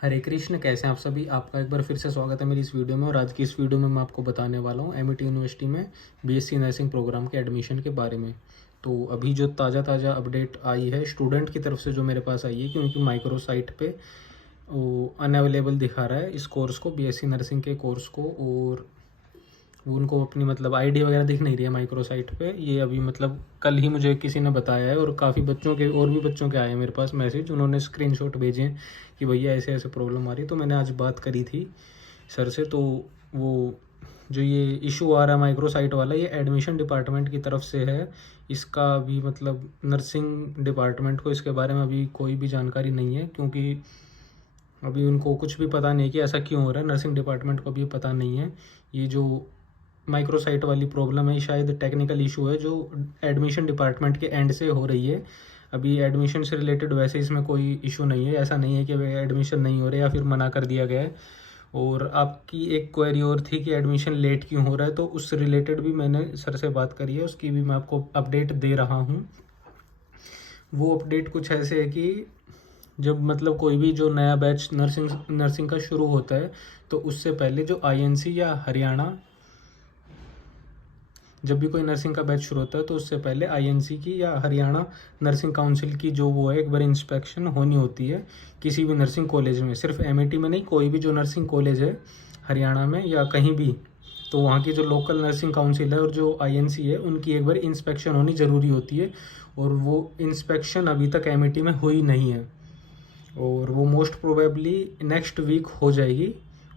हरे कृष्ण, कैसे हैं आप सभी। आपका एक बार फिर से स्वागत है मेरी इस वीडियो में। और आज की इस वीडियो में मैं आपको बताने वाला हूँ एमिटी यूनिवर्सिटी में बीएससी नर्सिंग प्रोग्राम के एडमिशन के बारे में। तो अभी जो ताज़ा अपडेट आई है स्टूडेंट की तरफ से, जो मेरे पास आई है कि उनकी माइक्रो साइट पे वो अनअवेलेबल दिखा रहा है इस कोर्स को, बीएससी नर्सिंग के कोर्स को। और वो उनको अपनी आईडी वगैरह दिख नहीं रही है माइक्रो साइट पे। ये अभी कल ही मुझे किसी ने बताया है, और काफ़ी बच्चों के और भी बच्चों के आए हैं मेरे पास मैसेज, उन्होंने स्क्रीनशॉट भेजे हैं कि भैया ऐसे ऐसे प्रॉब्लम आ रही है। तो मैंने आज बात करी थी सर से, तो वो जो ये इशू आ रहा है माइक्रो साइट वाला, ये एडमिशन डिपार्टमेंट की तरफ से है। इसका अभी नर्सिंग डिपार्टमेंट को इसके बारे में अभी कोई भी जानकारी नहीं है, क्योंकि अभी उनको कुछ भी पता नहीं कि ऐसा क्यों हो रहा है। नर्सिंग डिपार्टमेंट को भी पता नहीं है। ये जो माइक्रोसाइट वाली प्रॉब्लम है शायद टेक्निकल इशू है जो एडमिशन डिपार्टमेंट के एंड से हो रही है। अभी एडमिशन से रिलेटेड वैसे इसमें कोई इशू नहीं है, ऐसा नहीं है कि एडमिशन नहीं हो रहे या फिर मना कर दिया गया है। और आपकी एक क्वेरी और थी कि एडमिशन लेट क्यों हो रहा है, तो उससे रिलेटेड भी मैंने सर से बात करी है, उसकी भी मैं आपको अपडेट दे रहा हूँ। वो अपडेट कुछ ऐसे है कि जब कोई भी जो नया बैच नर्सिंग का शुरू होता है, तो उससे पहले जो आईएनसी या हरियाणा, जब भी कोई नर्सिंग का बैच शुरू होता है तो उससे पहले आईएनसी की या हरियाणा नर्सिंग काउंसिल की जो वो है एक बार इंस्पेक्शन होनी होती है किसी भी नर्सिंग कॉलेज में। सिर्फ एमईटी में नहीं, कोई भी जो नर्सिंग कॉलेज है हरियाणा में या कहीं भी, तो वहाँ की जो लोकल नर्सिंग काउंसिल है और जो आईएनसी है, उनकी एक बार इंस्पेक्शन होनी ज़रूरी होती है। और वो इंस्पेक्शन अभी तक एमईटी में हुई नहीं है, और वो मोस्ट प्रोबेबली नेक्स्ट वीक हो जाएगी।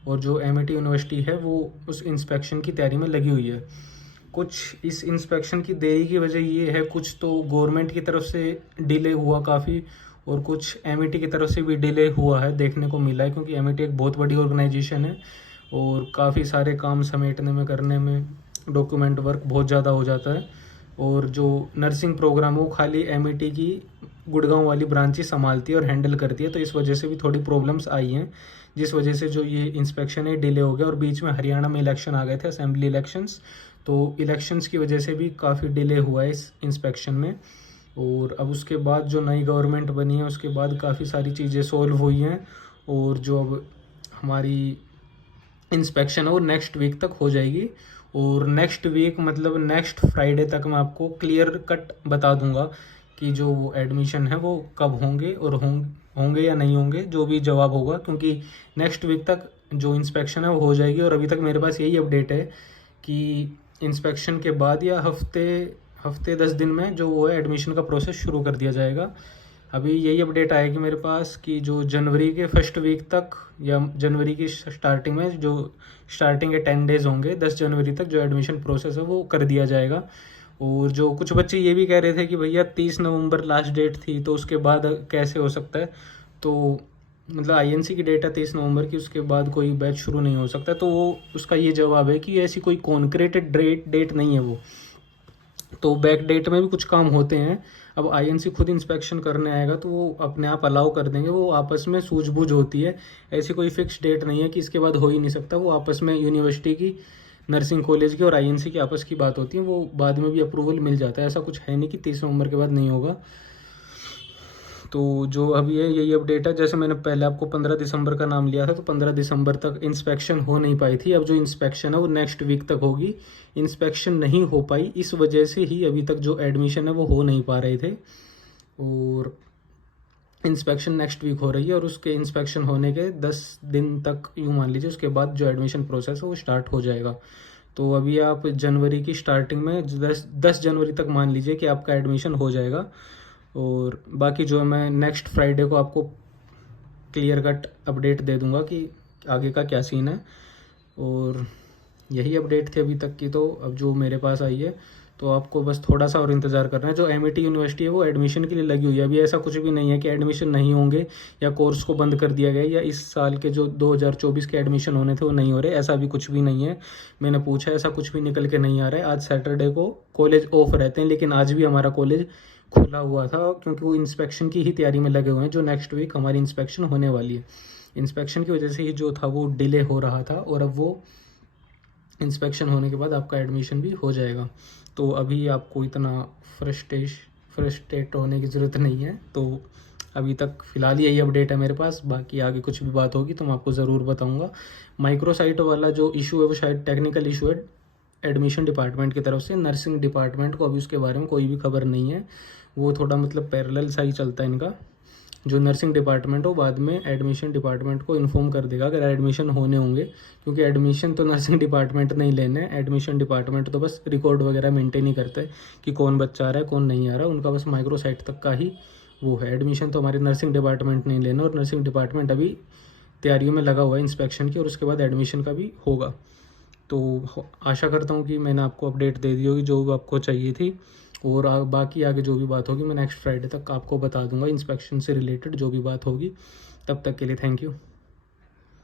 और जो एमईटी यूनिवर्सिटी है वो उस इंस्पेक्शन की तैयारी में लगी हुई है। कुछ इस इंस्पेक्शन की देरी की वजह ये है, कुछ तो गवर्नमेंट की तरफ से डिले हुआ काफ़ी, और कुछ एमईटी की तरफ से भी डिले हुआ है, देखने को मिला है। क्योंकि एमईटी एक बहुत बड़ी ऑर्गेनाइजेशन है और काफ़ी सारे काम समेटने में, करने में डॉक्यूमेंट वर्क बहुत ज़्यादा हो जाता है। और जो नर्सिंग प्रोग्राम वो खाली एमईटी की गुड़गांव वाली ब्रांच ही संभालती है और हैंडल करती है। तो इस वजह से भी थोड़ी प्रॉब्लम्स आई हैं, जिस वजह से जो ये इंस्पेक्शन है डिले हो गया। और बीच में हरियाणा में इलेक्शन आ गए थे, असेंबली इलेक्शंस, तो इलेक्शंस की वजह से भी काफ़ी डिले हुआ है इस इंस्पेक्शन में। और अब उसके बाद जो नई गवर्नमेंट बनी है उसके बाद काफ़ी सारी चीज़ें सोल्व हुई हैं, और जो अब हमारी इंस्पेक्शन है वो नेक्स्ट वीक तक हो जाएगी। और नेक्स्ट वीक नेक्स्ट फ्राइडे तक मैं आपको क्लियर कट बता दूंगा कि जो एडमिशन है वो कब होंगे, और होंगे या नहीं होंगे, जो भी जवाब होगा। क्योंकि नेक्स्ट वीक तक जो इंस्पेक्शन है वो हो जाएगी। और अभी तक मेरे पास यही अपडेट है कि इंस्पेक्शन के बाद या हफ्ते हफ्ते 10 दिन में जो वो है एडमिशन का प्रोसेस शुरू कर दिया जाएगा। अभी यही अपडेट आएगी मेरे पास कि जो जनवरी के फर्स्ट वीक तक या जनवरी की स्टार्टिंग में, जो स्टार्टिंग के 10 डेज़ होंगे 10 जनवरी तक, जो एडमिशन प्रोसेस है वो कर दिया जाएगा। और जो कुछ बच्चे ये भी कह रहे थे कि भैया 30 नवंबर लास्ट डेट थी, तो उसके बाद कैसे हो सकता है। तो आईएनसी की डेट है 30 नवंबर की, उसके बाद कोई बैच शुरू नहीं हो सकता। तो वो उसका ये जवाब है कि ऐसी कोई कॉन्क्रीटेड डेट नहीं है वो, तो बैक डेट में भी कुछ काम होते हैं। अब आईएनसी खुद इंस्पेक्शन करने आएगा तो वो अपने आप अलाउ कर देंगे, वो आपस में सूझबूझ होती है। ऐसी कोई फिक्स डेट नहीं है कि इसके बाद हो ही नहीं सकता। वो आपस में यूनिवर्सिटी की, नर्सिंग कॉलेज की और आईएनसी की आपस की बात होती है, वो बाद में भी अप्रूवल मिल जाता है। ऐसा कुछ है नहीं कि 30 नवंबर के बाद नहीं होगा। तो जो अभी है यही अपडेट है। जैसे मैंने पहले आपको 15 दिसंबर का नाम लिया था, तो 15 दिसंबर तक इंस्पेक्शन हो नहीं पाई थी। अब जो इंस्पेक्शन है वो नेक्स्ट वीक तक होगी। इंस्पेक्शन नहीं हो पाई, इस वजह से ही अभी तक जो एडमिशन है वो हो नहीं पा रहे थे। और इंस्पेक्शन नेक्स्ट वीक हो रही है, और उसके इंस्पेक्शन होने के 10 दिन तक यूँ मान लीजिए, उसके बाद जो एडमिशन प्रोसेस है वो स्टार्ट हो जाएगा। तो अभी आप जनवरी की स्टार्टिंग में 10 जनवरी तक मान लीजिए कि आपका एडमिशन हो जाएगा। और बाकी जो है मैं नेक्स्ट फ्राइडे को आपको क्लियर कट अपडेट दे दूंगा कि आगे का क्या सीन है। और यही अपडेट थी अभी तक की, तो अब जो मेरे पास आई है, तो आपको बस थोड़ा सा और इंतज़ार करना है। जो एमईटी यूनिवर्सिटी है वो एडमिशन के लिए लगी हुई है। अभी ऐसा कुछ भी नहीं है कि एडमिशन नहीं होंगे या कोर्स को बंद कर दिया गया, या इस साल के जो 2024 के एडमिशन होने थे वो नहीं हो रहे, ऐसा भी कुछ भी नहीं है। मैंने पूछा, ऐसा कुछ भी निकल के नहीं आ रहा है। आज सैटरडे को कॉलेज ऑफ रहते हैं, लेकिन आज भी हमारा कॉलेज खुला हुआ था, क्योंकि वो इंस्पेक्शन की ही तैयारी में लगे हुए हैं। जो नेक्स्ट वीक हमारी इंस्पेक्शन होने वाली है, इंस्पेक्शन की वजह से ही जो था वो डिले हो रहा था, और अब वो इंस्पेक्शन होने के बाद आपका एडमिशन भी हो जाएगा। तो अभी आपको इतना फ्रस्ट्रेट होने की ज़रूरत नहीं है। तो अभी तक फ़िलहाल यही अपडेट है मेरे पास, बाकी आगे कुछ भी बात होगी तो मैं आपको ज़रूर बताऊँगा। माइक्रोसाइट वाला जो इशू है वो शायद टेक्निकल इशू है एडमिशन डिपार्टमेंट की तरफ से, नर्सिंग डिपार्टमेंट को अभी उसके बारे में कोई भी खबर नहीं है। वो थोड़ा मतलब पैरेलल सा ही चलता है इनका। जो नर्सिंग डिपार्टमेंट हो बाद में एडमिशन डिपार्टमेंट को इन्फॉर्म कर देगा अगर एडमिशन होने होंगे, क्योंकि एडमिशन तो नर्सिंग डिपार्टमेंट नहीं लेने हैं। एडमिशन डिपार्टमेंट तो बस रिकॉर्ड वगैरह मेंटेन ही करता है कि कौन बच्चा आ रहा है कौन नहीं आ रहा, उनका बस माइक्रोसाइट तक का ही वो है। एडमिशन तो हमारे नर्सिंग डिपार्टमेंट नहीं लेना, और नर्सिंग डिपार्टमेंट अभी तैयारियों में लगा हुआ है इंस्पेक्शन की, और उसके बाद एडमिशन का भी होगा। तो आशा करता हूँ कि मैंने आपको अपडेट दे दी होगी जो आपको चाहिए थी, और बाकी आगे जो भी बात होगी मैं नेक्स्ट फ्राइडे तक आपको बता दूंगा इंस्पेक्शन से रिलेटेड जो भी बात होगी। तब तक के लिए थैंक यू।